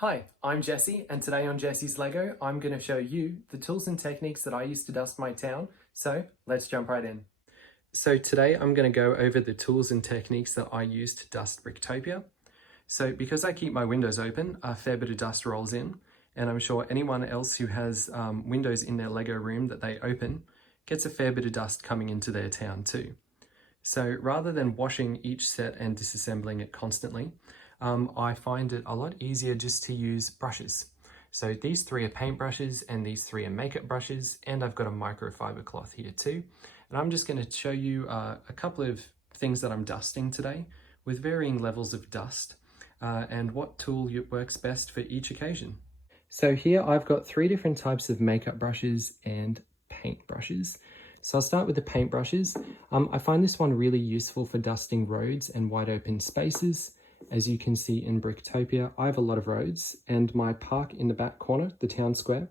Hi, I'm Jesse, and today on Jesse's Lego, I'm going to show you the tools and techniques that I use to dust my town. So let's jump right in. So today I'm going to go over the tools and techniques that I use to dust Bricktopia. So because I keep my windows open, a fair bit of dust rolls in, and I'm sure anyone else who has windows in their Lego room that they open gets a fair bit of dust coming into their town too. So rather than washing each set and disassembling it constantly, I find it a lot easier just to use brushes. So these three are paint brushes and these three are makeup brushes, and I've got a microfiber cloth here too. And I'm just going to show you a couple of things that I'm dusting today with varying levels of dust and what tool works best for each occasion. So here I've got three different types of makeup brushes and paint brushes. So I'll start with the paint brushes. I find this one really useful for dusting roads and wide open spaces. As you can see in Bricktopia, I have a lot of roads, and my park in the back corner, the town square,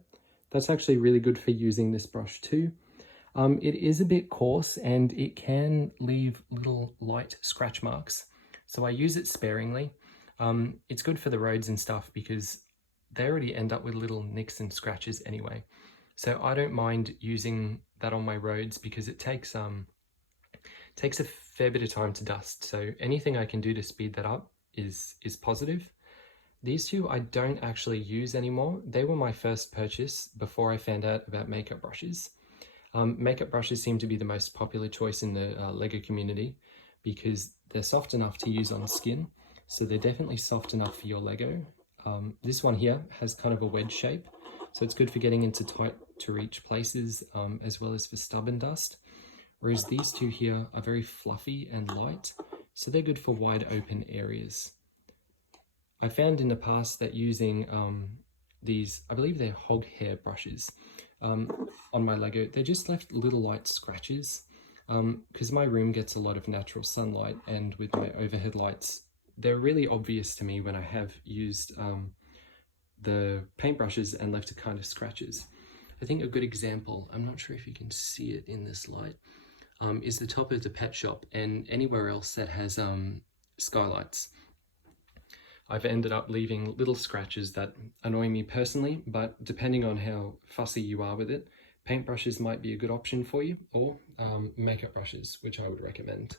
that's actually really good for using this brush too. It is a bit coarse and it can leave little light scratch marks, so I use it sparingly. It's good for the roads and stuff because they already end up with little nicks and scratches anyway. So I don't mind using that on my roads because it takes a fair bit of time to dust. So anything I can do to speed that up is positive. These two I don't actually use anymore. They were my first purchase before I found out about makeup brushes. Makeup brushes seem to be the most popular choice in the Lego community because they're soft enough to use on skin. So they're definitely soft enough for your Lego. This one here has kind of a wedge shape, so it's good for getting into tight to reach places as well as for stubborn dust. Whereas these two here are very fluffy and light, so they're good for wide open areas. I found in the past that using these, I believe they're hog hair brushes, on my Lego, they just left little light scratches because my room gets a lot of natural sunlight, and with my overhead lights, they're really obvious to me when I have used the paintbrushes and left a kind of scratches. I think a good example, I'm not sure if you can see it in this light, is the top of the pet shop and anywhere else that has skylights. I've ended up leaving little scratches that annoy me personally, but depending on how fussy you are with it, paintbrushes might be a good option for you, or makeup brushes, which I would recommend.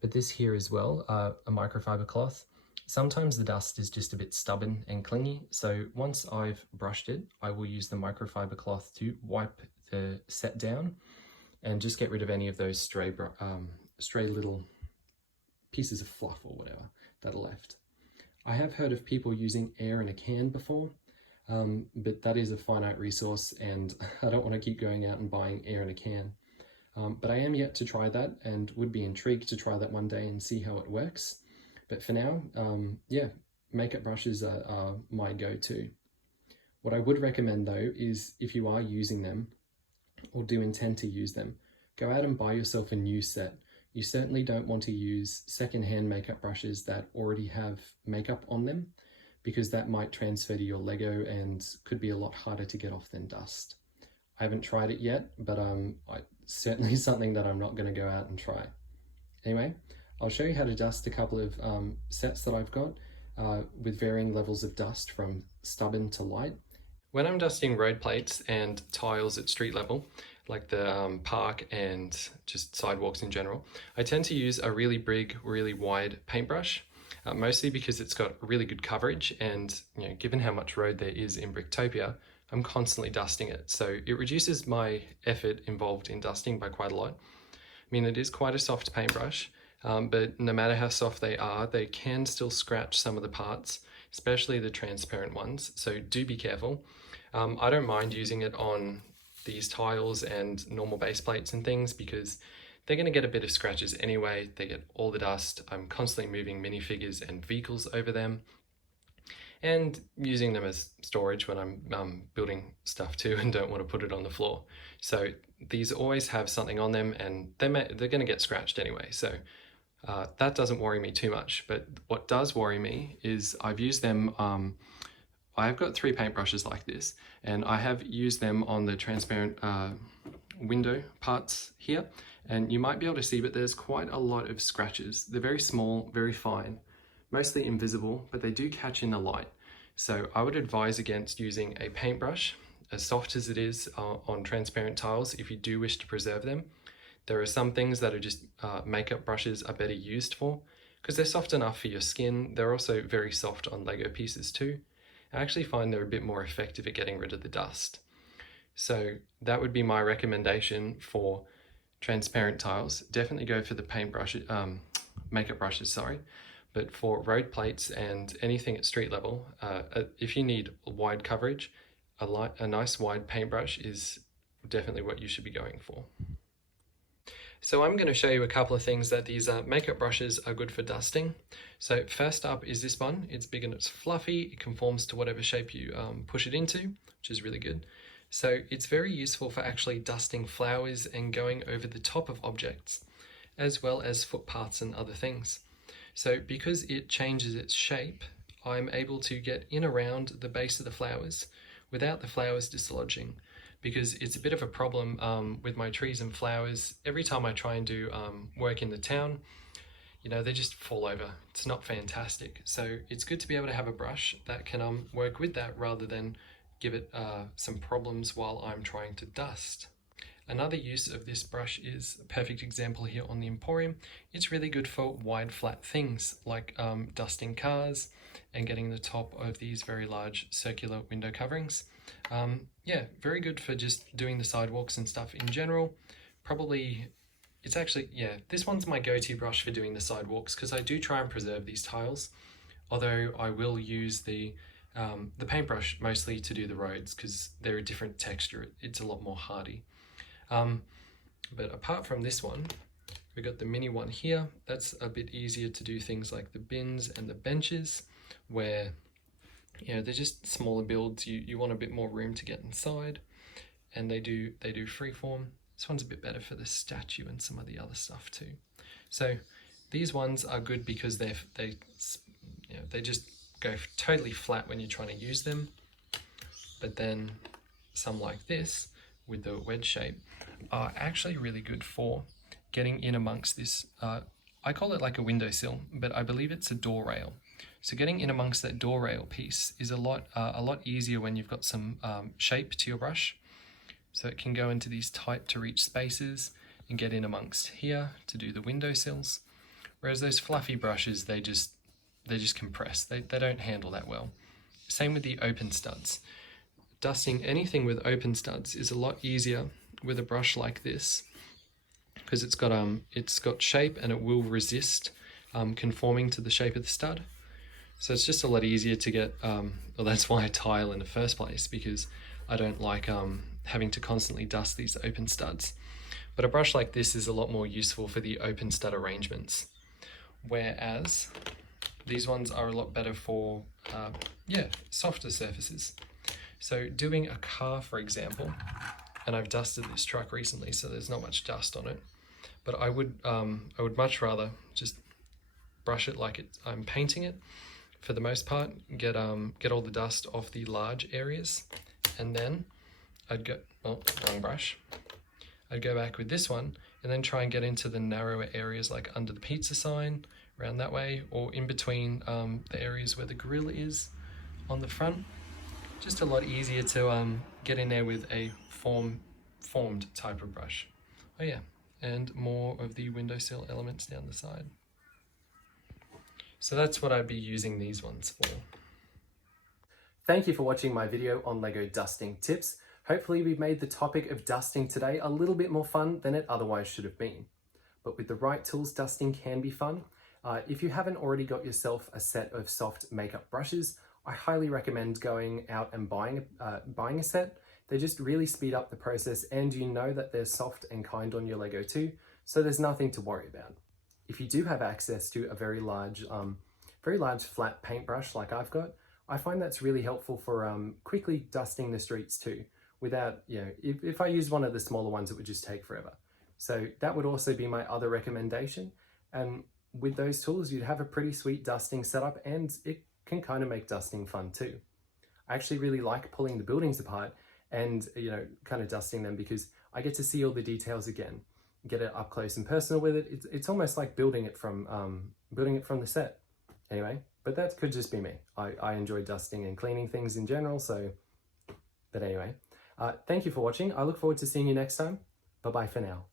But this here as well, a microfiber cloth. Sometimes the dust is just a bit stubborn and clingy, so once I've brushed it, I will use the microfiber cloth to wipe the set down and just get rid of any of those stray little pieces of fluff or whatever that are left. I have heard of people using air in a can before, but that is a finite resource and I don't want to keep going out and buying air in a can. But I am yet to try that and would be intrigued to try that one day and see how it works. But for now, yeah, makeup brushes are my go-to. What I would recommend though is if you are using them or do intend to use them, go out and buy yourself a new set. You certainly don't want to use secondhand makeup brushes that already have makeup on them because that might transfer to your Lego and could be a lot harder to get off than dust. I haven't tried it yet, but certainly something that I'm not going to go out and try. Anyway, I'll show you how to dust a couple of sets that I've got with varying levels of dust from stubborn to light. When I'm dusting road plates and tiles at street level, like the park and just sidewalks in general, I tend to use a really big, really wide paintbrush, mostly because it's got really good coverage and given how much road there is in Bricktopia, I'm constantly dusting it. So it reduces my effort involved in dusting by quite a lot. I mean, it is quite a soft paintbrush, but no matter how soft they are, they can still scratch some of the parts, especially the transparent ones. So do be careful. I don't mind using it on these tiles and normal base plates and things because they're going to get a bit of scratches anyway. They get all the dust. I'm constantly moving minifigures and vehicles over them and using them as storage when I'm building stuff too and don't want to put it on the floor. So these always have something on them and they're going to get scratched anyway. So that doesn't worry me too much. But what does worry me is I've used them I've got three paintbrushes like this, and I have used them on the transparent window parts here, and you might be able to see, but there's quite a lot of scratches. They're very small, very fine, mostly invisible, but they do catch in the light. So I would advise against using a paintbrush, as soft as it is on transparent tiles if you do wish to preserve them. There are some things that are just makeup brushes are better used for because they're soft enough for your skin. They're also very soft on Lego pieces too. I actually find they're a bit more effective at getting rid of the dust. So that would be my recommendation for transparent tiles. Definitely go for the paintbrush, makeup brushes, sorry. But for road plates and anything at street level, if you need wide coverage, a nice wide paintbrush is definitely what you should be going for. So I'm going to show you a couple of things that these makeup brushes are good for dusting. So first up is this one. It's big and it's fluffy. It conforms to whatever shape you push it into, which is really good. So it's very useful for actually dusting flowers and going over the top of objects, as well as footpaths and other things. So because it changes its shape, I'm able to get in around the base of the flowers without the flowers dislodging, because it's a bit of a problem with my trees and flowers. Every time I try and do work in the town, you know, they just fall over. It's not fantastic. So it's good to be able to have a brush that can work with that rather than give it some problems while I'm trying to dust. Another use of this brush is a perfect example here on the Emporium. It's really good for wide flat things like dusting cars and getting the top of these very large circular window coverings. Yeah, very good for just doing the sidewalks and stuff in general. Probably, it's actually, yeah, this one's my go-to brush for doing the sidewalks because I do try and preserve these tiles, although I will use the paintbrush mostly to do the roads because they're a different texture. It's a lot more hardy. But apart from this one, we've got the mini one here. That's a bit easier to do things like the bins and the benches where, you know, they're just smaller builds. You want a bit more room to get inside, and they do freeform. This one's a bit better for the statue and some of the other stuff too. So these ones are good because they just go totally flat when you're trying to use them. But then some like this with the wedge shape are actually really good for getting in amongst this. I call it like a windowsill, but I believe it's a door rail. So getting in amongst that door rail piece is a lot easier when you've got some shape to your brush. So it can go into these tight to reach spaces and get in amongst here to do the windowsills. Whereas those fluffy brushes, they just compress. They don't handle that well. Same with the open studs. Dusting anything with open studs is a lot easier with a brush like this because it's got shape and it will resist conforming to the shape of the stud. So it's just a lot easier to get, well, that's why I tile in the first place, because I don't like having to constantly dust these open studs. But a brush like this is a lot more useful for the open stud arrangements, whereas these ones are a lot better for, softer surfaces. So doing a car, for example, and I've dusted this truck recently, so there's not much dust on it, but I would much rather just brush it like I'm painting it for the most part, get all the dust off the large areas, and then I'd go, wrong brush. I'd go back with this one and then try and get into the narrower areas like under the pizza sign, around that way, or in between the areas where the grill is on the front. Just a lot easier to get in there with a formed type of brush. Oh yeah, and more of the windowsill elements down the side. So that's what I'd be using these ones for. Thank you for watching my video on Lego dusting tips. Hopefully we've made the topic of dusting today a little bit more fun than it otherwise should have been. But with the right tools, dusting can be fun. If you haven't already got yourself a set of soft makeup brushes, I highly recommend going out and buying a set. They just really speed up the process, and you know that they're soft and kind on your Lego too, so there's nothing to worry about. If you do have access to a very large flat paintbrush like I've got, I find that's really helpful for quickly dusting the streets too, without, if I used one of the smaller ones, it would just take forever. So that would also be my other recommendation. And with those tools, you'd have a pretty sweet dusting setup, and it can kind of make dusting fun too. I actually really like pulling the buildings apart and, kind of dusting them because I get to see all the details again, get it up close and personal with it. It's almost like building it from the set. Anyway, But that could just be me. I enjoy dusting and cleaning things in general, so, but anyway. Thank you for watching. I look forward to seeing you next time. Bye-bye for now.